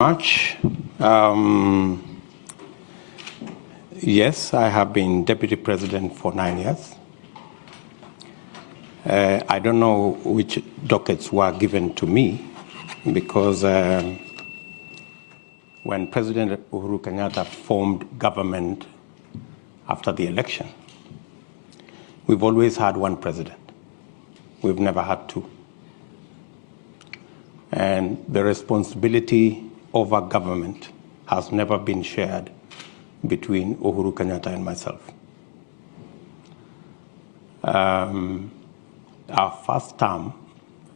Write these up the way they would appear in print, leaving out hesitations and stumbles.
Much. Yes, I have been deputy president for 9 years. I don't know which dockets were given to me because when President Uhuru Kenyatta formed government after the election, we've always had one president. We've never had two. And the responsibility over government has never been shared between Uhuru Kenyatta and myself. Our first term,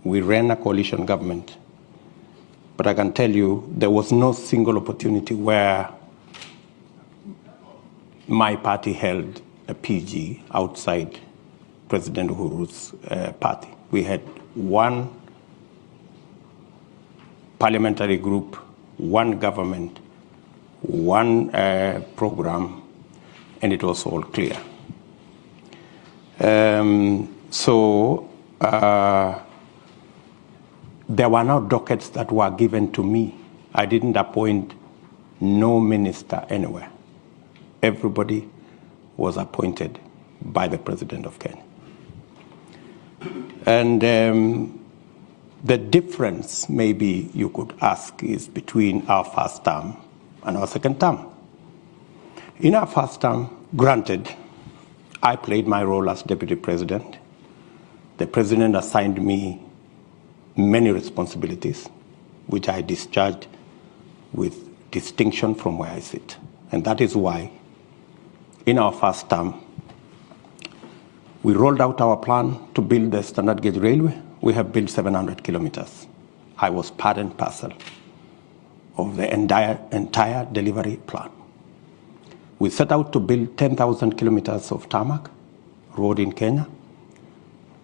we ran a coalition government, but I can tell you there was no single opportunity where my party held a PG outside President Uhuru's party. We had one parliamentary group, one government, one program, and it was all clear. There were no dockets that were given to me. I didn't appoint no minister anywhere. Everybody was appointed by the President of Kenya. And the difference, maybe you could ask, is between our first term and our second term. In our first term, granted, I played my role as deputy president. The president assigned me many responsibilities, which I discharged with distinction from where I sit. And that is why, in our first term, we rolled out our plan to build the standard gauge railway. We have built 700 kilometers. I was part and parcel of the entire delivery plan. We set out to build 10,000 kilometers of tarmac road in Kenya.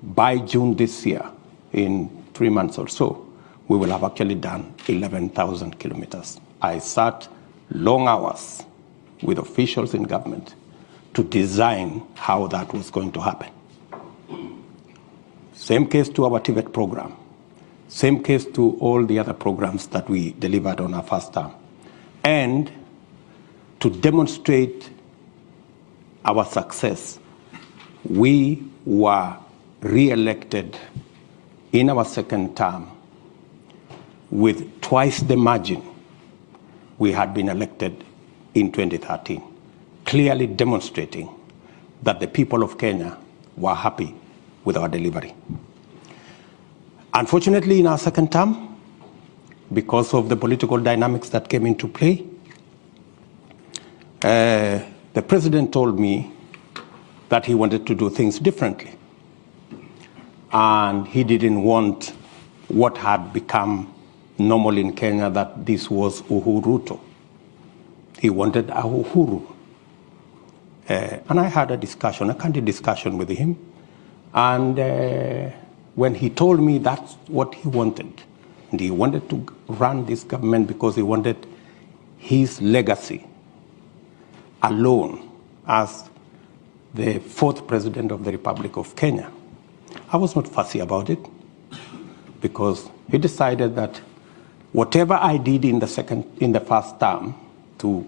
By June this year, in 3 months or so, we will have actually done 11,000 kilometers. I sat long hours with officials in government to design how that was going to happen. Same case to our TVET program. Same case to all the other programs that we delivered on our first term. And to demonstrate our success, we were re-elected in our second term with twice the margin we had been elected in 2013, clearly demonstrating that the people of Kenya were happy with our delivery. Unfortunately, in our second term, because of the political dynamics that came into play, the president told me that he wanted to do things differently. And he didn't want what had become normal in Kenya, that this was Ruto. He wanted a Uhuru. And I had a candid discussion with him. And when he told me that's what he wanted, and he wanted to run this government because he wanted his legacy alone as the fourth president of the Republic of Kenya, I was not fussy about it, because he decided that whatever I did in the first term to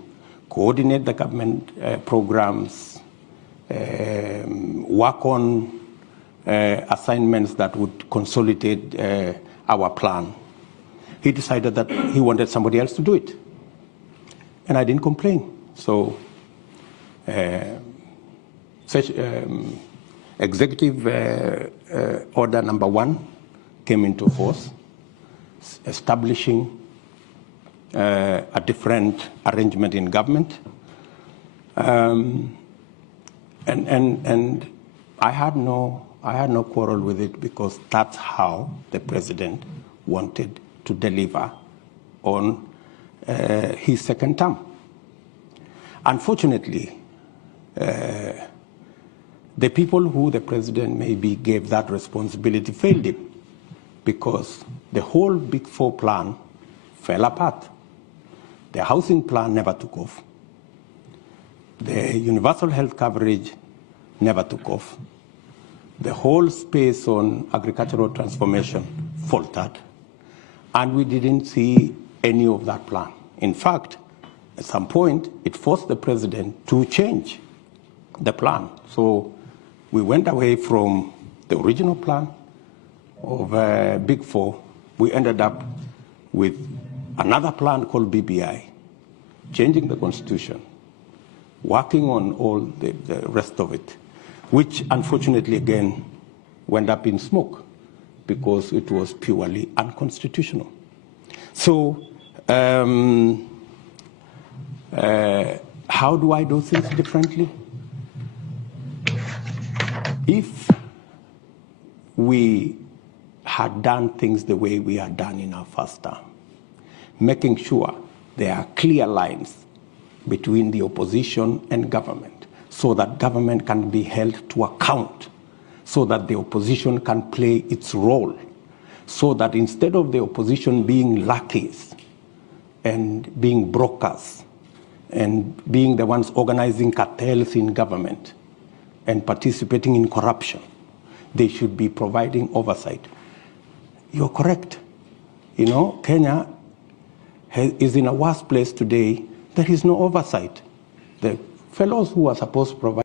coordinate the government programs, work on assignments that would consolidate our plan, he decided that he wanted somebody else to do it. And I didn't complain. So executive order number 1 came into force, establishing a different arrangement in government. And I had no quarrel with it, because that's how the president wanted to deliver on his second term. Unfortunately, the people who the president maybe gave that responsibility failed him, because the whole Big Four plan fell apart. The housing plan never took off. The universal health coverage never took off. The whole space on agricultural transformation faltered. And we didn't see any of that plan. In fact, at some point, it forced the president to change the plan. So we went away from the original plan of Big Four. We ended up with another plan called BBI, changing the constitution, working on all the rest of it, which unfortunately again went up in smoke because it was purely unconstitutional. So how do I do things differently? If we had done things the way we had done in our first term, making sure there are clear lines between the opposition and government so that government can be held to account, so that the opposition can play its role, so that instead of the opposition being lackeys and being brokers and being the ones organizing cartels in government and participating in corruption, they should be providing oversight. You're correct. You know, Kenya is in a worse place today. There is no oversight. The fellows who are supposed to provide